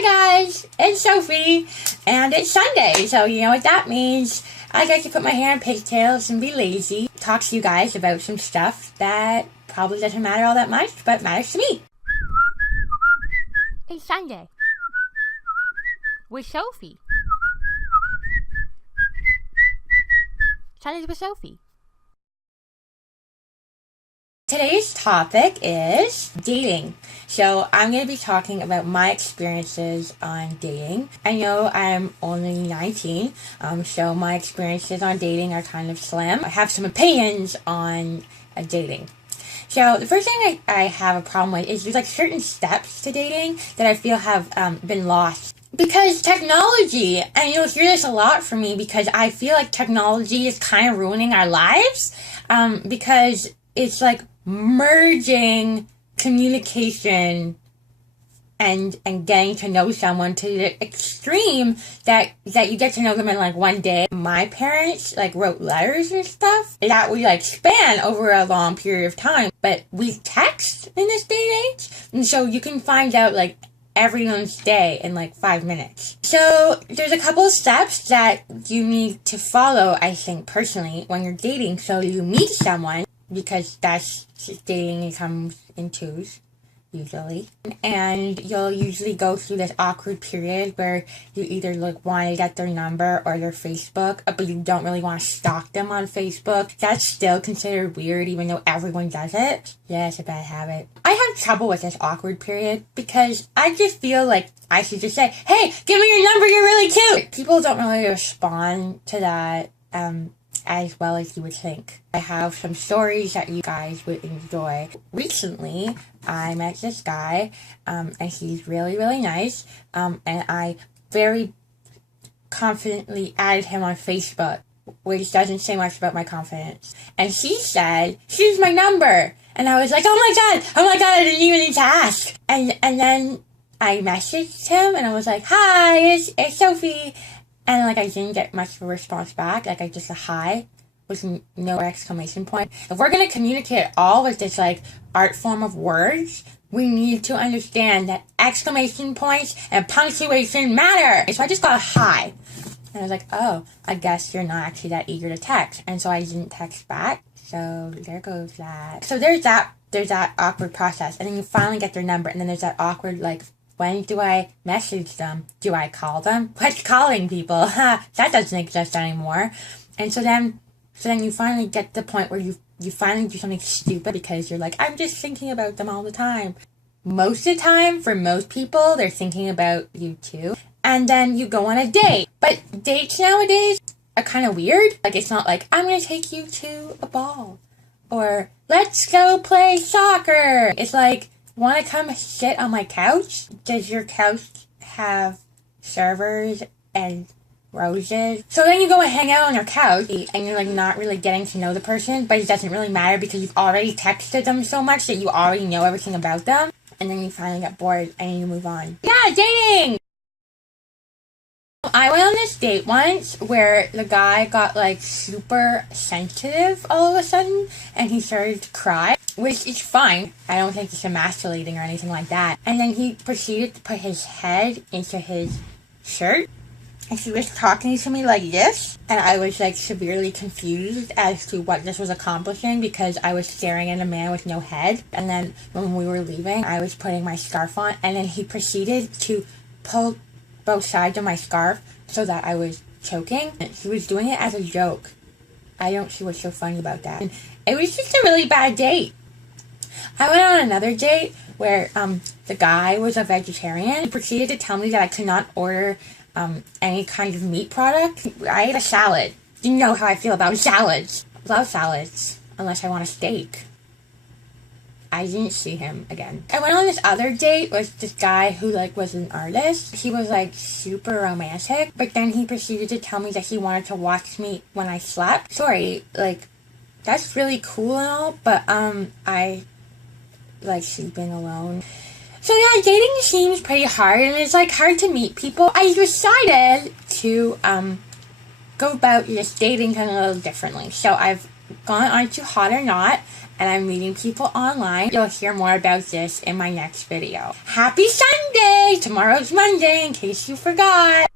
Hi guys, it's Sophie, and it's Sunday, so you know what that means. I get to put my hair in pigtails and be lazy, talk to you guys about some stuff that probably doesn't matter all that much, but matters to me. It's Sunday with Sophie. Sundays with Sophie. Today's topic is dating. So I'm going to be talking about my experiences on dating. I know I'm only 19, so my experiences on dating are kind of slim. I have some opinions on dating. So the first thing I have a problem with is there's like certain steps to dating that I feel have been lost. Because technology, and you'll hear this a lot from me because I feel like technology is kind of ruining our lives because it's like merging communication and getting to know someone to the extreme that you get to know them in like one day. My parents like wrote letters and stuff that would like span over a long period of time, but we text in this day and age, and so you can find out like everyone's day in like 5 minutes. So there's a couple of steps that you need to follow, I think, personally, when you're dating. So you meet someone, because that's dating comes in twos, usually. And you'll usually go through this awkward period where you either like want to get their number or their Facebook, but you don't really want to stalk them on Facebook. That's still considered weird, even though everyone does it. Yeah, it's a bad habit. I have trouble with this awkward period because I just feel like I should just say, hey, give me your number, you're really cute. People don't really respond to that as well as you would think. I have some stories that you guys would enjoy. Recently, I met this guy, and he's really, really nice, and I very confidently added him on Facebook, which doesn't say much about my confidence. And he said, here's my number. And I was like, oh my god, I didn't even need to ask. And then I messaged him, and I was like, hi, it's Sophie. And like I didn't get much of a response back, like I just a hi with no exclamation point. If we're gonna communicate at all with this like art form of words, we need to understand that exclamation points and punctuation matter. So I just got a hi. And I was like, oh, I guess you're not actually that eager to text. And so I didn't text back. So there goes that. So there's that awkward process. And then you finally get their number, and then there's that awkward like, when do I message them? Do I call them? What's calling people? That doesn't exist anymore. And so then you finally get to the point where you finally do something stupid because you're like, I'm just thinking about them all the time. Most of the time, for most people, they're thinking about you too. And then you go on a date. But dates nowadays are kind of weird. Like, it's not like, I'm going to take you to a ball. Or, let's go play soccer. It's like, want to come sit on my couch? Does your couch have servers and roses? So then you go and hang out on your couch, and you're like not really getting to know the person, but it doesn't really matter because you've already texted them so much that you already know everything about them. And then you finally get bored and you move on. Yeah, dating! I went on this date once where the guy got like super sensitive all of a sudden, and he started to cry, which is fine. I don't think it's emasculating or anything like that. And then he proceeded to put his head into his shirt, and he was talking to me like this, and I was like severely confused as to what this was accomplishing because I was staring at a man with no head. And then when we were leaving, I was putting my scarf on, and then he proceeded to pull both sides of my scarf so that I was choking. He was doing it as a joke. I don't see what's so funny about that. And it was just a really bad date. I went on another date where the guy was a vegetarian. He proceeded to tell me that I could not order any kind of meat product. I ate a salad. You know how I feel about salads. I love salads, unless I want a steak. I didn't see him again. I went on this other date with this guy who like was an artist. He was like super romantic, but then he proceeded to tell me that he wanted to watch me when I slept. Sorry, like that's really cool and all, but I like sleeping alone. So yeah, dating seems pretty hard, and it's like hard to meet people. I decided to go about just dating kind of a little differently. So I've gone on to Hot or Not, and I'm meeting people online. You'll hear more about this in my next video. Happy Sunday! Tomorrow's Monday, in case you forgot.